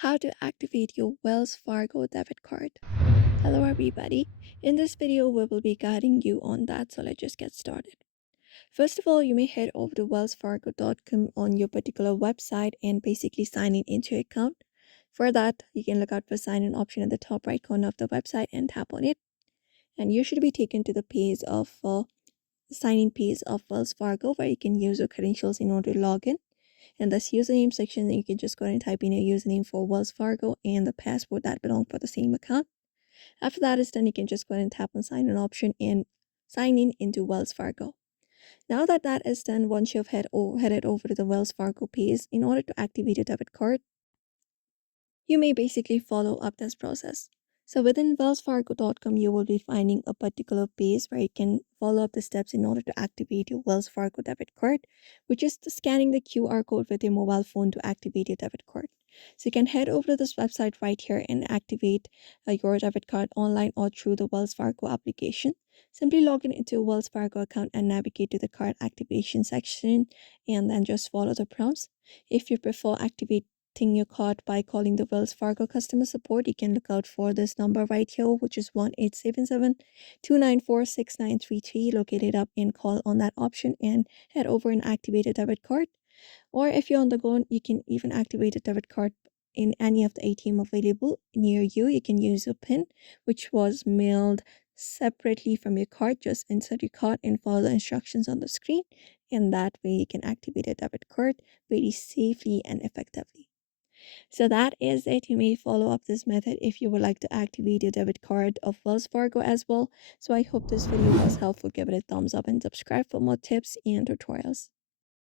How to activate your Wells Fargo debit card. Hello everybody. In this video, we will be guiding you on that, so let's just get started. First of all, you may head over to wellsfargo.com on your particular website and basically sign in into your account. For that, you can look out for sign in option at the top right corner of the website and tap on it. And you should be taken to the page of sign in page of Wells Fargo where you can use your credentials in order to log in. In this username section, you can just go ahead and type in your username for Wells Fargo and the password that belongs for the same account. After that is done, you can just go ahead and tap on sign in option and sign in into Wells Fargo. Now that that is done, once you've headed over to the Wells Fargo page, in order to activate your debit card, you may basically follow up this process. So within wellsfargo.com, you will be finding a particular page where you can follow up the steps in order to activate your Wells Fargo debit card, which is scanning the QR code with your mobile phone to activate your debit card. So you can head over to this website right here and activate your debit card online or through the Wells Fargo application. Simply log in into a Wells Fargo account and navigate to the card activation section and then just follow the prompts. If you prefer activate your card by calling the Wells Fargo customer support, you can look out for this number right here, which is 1-877-294-6933. Located up and call on that option and head over and activate a debit card. Or if you're on the go, you can even activate a debit card in any of the ATM available near you. You can use a PIN, which was mailed separately from your card. Just insert your card and follow the instructions on the screen, and that way you can activate a debit card very safely and effectively. So that is it. You may follow up this method if you would like to activate your debit card of Wells Fargo as well. So I hope this video was helpful. Give it a thumbs up and subscribe for more tips and tutorials.